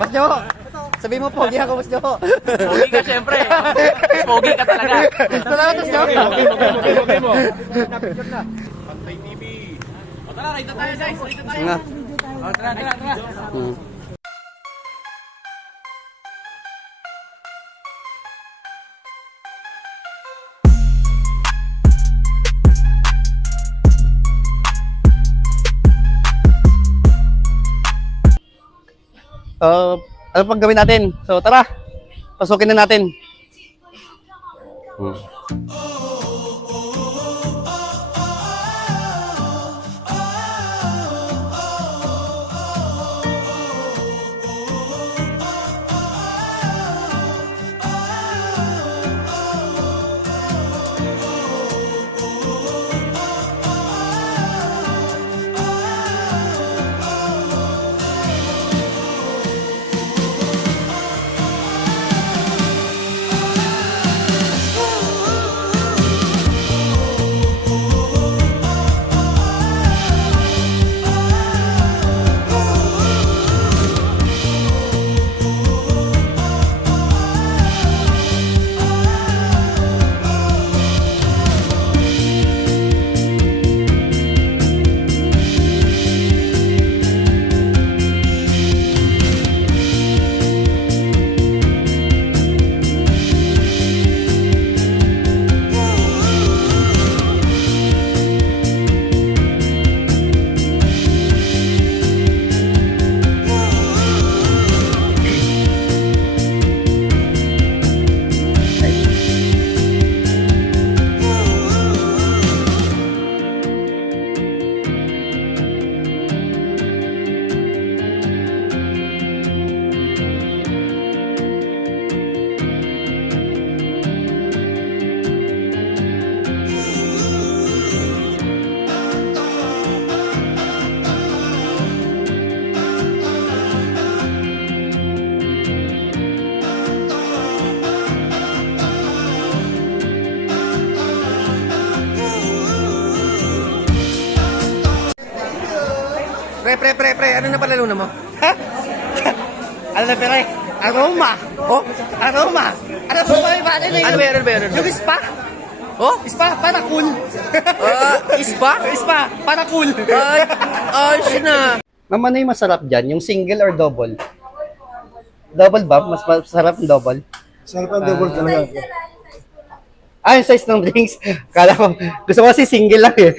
Boss Jo, sabihin mo pogi ako, Boss Jo. Pogi ka syempre. Pogi ka talaga. Salamat, Boss Jo. Okay mo. O tara, ride na tayo guys. Ride na tayo. Nga. O tara, tara, tara. Hmm. Ano pang gawin natin? So tara, pasukin na natin. Pre, ano na palalo na mo? Ha? Ano na pre? Aroma! Oh, aroma! Ano ba yung bata na yun? Ano ba yun? Yung spa? Oh? Spa, para cool. Ispa? Spa, para cool. Ay, ayos na. Ma'am, ano yung masarap dyan? Yung single or double? Double ba? Mas masarap yung double? Sarap ang double talaga. Ah, yung size ng drinks. Kala ko, gusto ko kasi single lang eh.